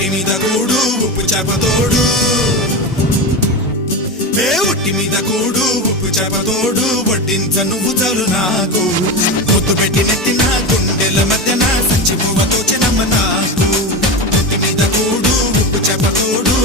ఒట్టి మీద కూడు ఉప్పు చేపతోడు ఒట్టి మీద కూడు ఉప్పు చేపతోడు వడ్డించ నువ్వు చాలు నాకు ముద్దు పెట్టి నెత్తిన గుండెల మధ్యన సంచి పువ్వతో చెనమ్మ నాకు ఒట్టి మీద కూడు ఉప్పు చేపతోడు